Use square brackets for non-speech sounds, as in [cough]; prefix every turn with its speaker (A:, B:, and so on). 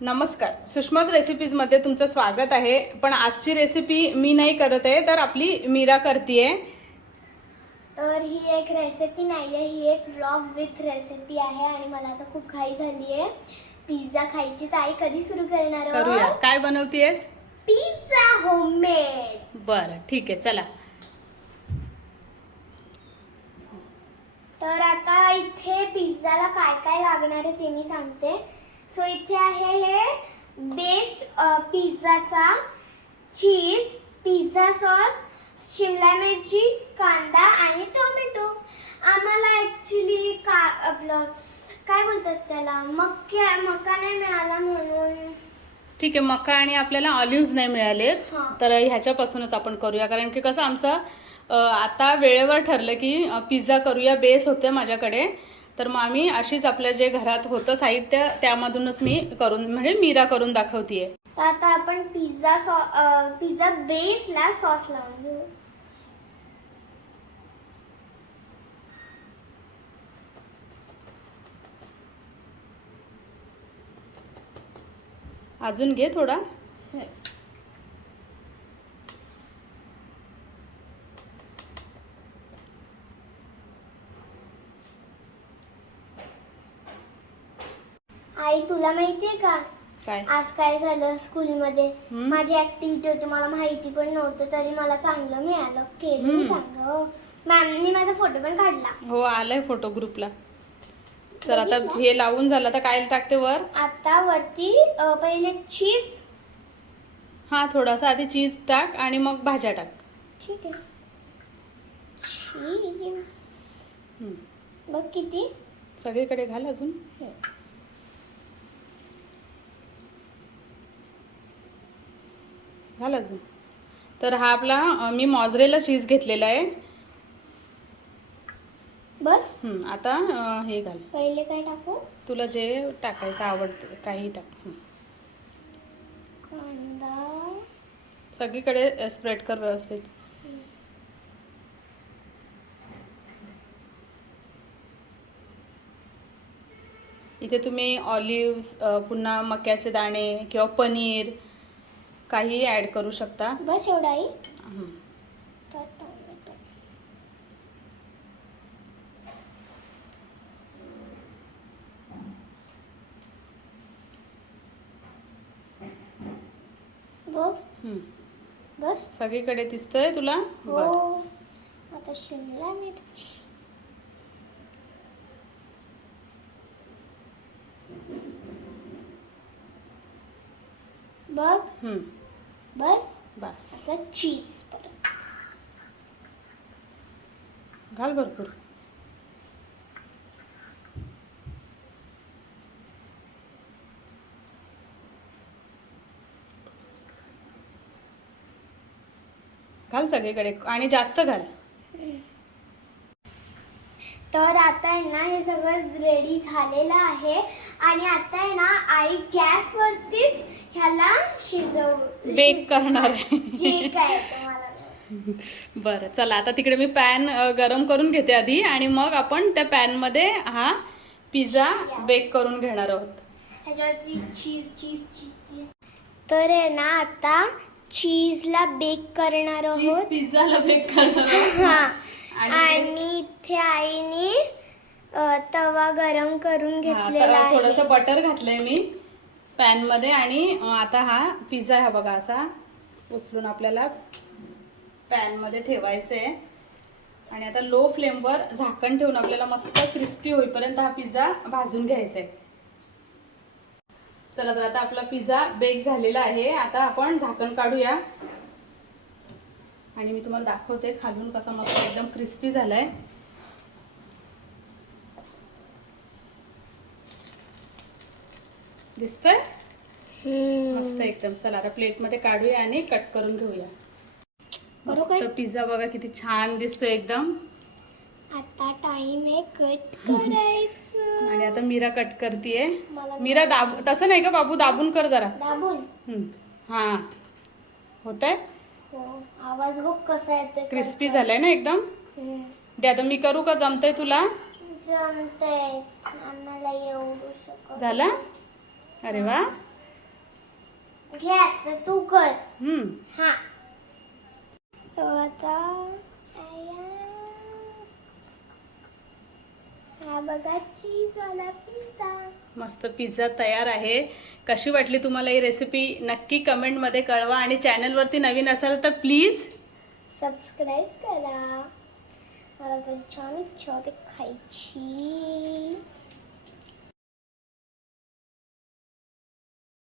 A: नमस्कार. सुषमाज रेसिपीजमध्ये तुमचं स्वागत आहे. पण आजची रेसिपी मी नाही करत आहे तर आपली मीरा करते
B: तर ही एक रेसिपी नाही आहे ही एक व्लॉग विथ रेसिपी आहे आणि मला आता खूप घाई झाली आहे. पिझ्झा खायची ताई कधी सुरू करणार
A: करूया. काय बनवतीयस?
B: पिझ्झा होममेड
A: बरं ठीक आहे चला.
B: तर आता इथे पिझ्झाला काय काय लागणार आहे ते मी सांगते. सो इथे आहे हे बेस पिझ्झाचा चीज पिझ्झा सॉस शिमला मिरची कांदा आणि टोमॅटो. आम्हाला ॲक्च्युली का आपलं काय बोलतात त्याला? मक्या मका नाही मिळाला म्हणून.
A: ठीक आहे मका आणि आपल्याला ऑलिव्ज नाही मिळालेत
B: हां.
A: तर ह्याच्यापासूनच आपण करूया. कारण की कसं आमचं आता वेळेवर ठरलं की पिझ्झा करूया बेस होते माझ्याकडे. तर मग आम्ही अशीच आपल्या जे घरात होतं साहित्य त्यामधूनच मी करून म्हणजे मीरा करून दाखवतीये.
B: तर आता आपण पिझ्झा सॉ पिझ्झा बेसला सॉस लावून घेऊ.
A: अजून घे थोडा.
B: आई तुला माहितीये का?
A: काय?
B: आज काय झालं स्कूलमध्ये
A: हम्म?
B: माझी ऍक्टिव्हिटी होती मला माहिती पण नव्हतं तरी मला चांगलं मिळालं केलं
A: हम्म.
B: चांगलं. मॅमनी माझा फोटो पण काढला.
A: हो आलाय फोटो ग्रुपला चल आता हे लावून झालं आता काय टाकते वर?
B: आता वरती अ, पहिले चीज
A: हा थोडासा आधी चीज टाक आणि मग भाज्या टाक.
B: ठीक आहे. चीज
A: हम्म.
B: बघ किती.
A: सगळीकडे घाल अजून. घाल अजून. तर हा आपला मी मॉजरेला चीज घेतलेला आहे.
B: बस.
A: हम्म, आता हे घाल.
B: पहिले काय टाकू?
A: तुला जे टाकायचं आवडतं काही टाक.
B: कांदा.
A: सगळीकडे स्प्रेड कर व्यवस्थित. इथे तुम्ही ऑलिव्स पुन्हा मक्याचे दाणे किंवा पनीर काही ॲड करू शकता.
B: बस एवढा आई.
A: हम्म.
B: तर टोमॅटो बघ. बस.
A: सगळीकडे दिसतंय तुला?
B: हो.
A: बरं.
B: आता शिमला मिरची. बघ.
A: हम्म.
B: बस.
A: बस.
B: आता चीज परत.
A: घाल भरपूर. घाल सगळीकडे. आणि जास्त घाल.
B: तर आता आहे ना हे सगळं रेडी झालेलं आहे. आणि आता आहे ना आई गॅसवरतीच ह्याला शिजव शिज-
A: करणार आहे.
B: जे काय तुम्हाला.
A: बरं चला आता तिकडे मी पॅन अ, गरम करून घेते आधी आणि मग आपण त्या पॅनमध्ये हा पिझ्झा बेक करून घेणार आहोत.
B: ह्याच्यावरती चीज चीज चीज चीज तर आहे ना आता चीजला बेक करणार आहोत.
A: पिझ्झाला बेक करणार आहोत.
B: हा.
A: आणि-
B: इथे आईने अ, तवा गरम करून घेतलेला आहे.
A: थोडंसं बटर घातलंय मी पॅनमध्ये आणि अ, आता हा पिझ्झा हा बघा असा. उचलून आपल्याला पॅनमध्ये ठेवायचा आहे आणि आता लो फ्लेमवर झाकण ठेवून आपल्याला मस्त क्रिस्पी होईपर्यंत हा पिझ्झा भाजून घ्यायचा आहे चला तर आता आपला पिझ्झा बेक झालेला आहे. आता आपण झाकण काढूया. आणि मी तुम्हाला दाखवते खालून कसा मस्त एकदम क्रिस्पी झालाय. दिसतोय?
B: हम्म.
A: मस्त एकदम. चला आता प्लेटमध्ये काढूया आणि कट करून घेऊया? मस्त पिझ्झा बघा किती छान दिसतोय एकदम.
B: आता टाइम आहे कट करायचं. [laughs]
A: आणि आता मीरा कट करतीये. मीरा दाब तसं नाही का बाबू दाबून कर जरा.
B: दाबून.
A: हा. होतंय?
B: हो आवाज बघ कसा येतोय
A: क्रिस्पी झालाय ना एकदम. दे आता मी करू का? जमतंय तुला?
B: जमतंय. आम्हाला एवढू शकत
A: झाला? अरे वा.
B: घे आता तू कर.
A: हम्म.
B: हा. आता आया. हा बघा चीज वाला पिझ्झा
A: मस्त पिझ्झा तयार आहे. कशी वाटली तुम्हाला ही रेसिपी नक्की कमेंटमध्ये कळवा. आणि चॅनलवरती नवीन असाल तर प्लीज
B: सबस्क्राईब करा. मला तर छान इच्छा होते खायची.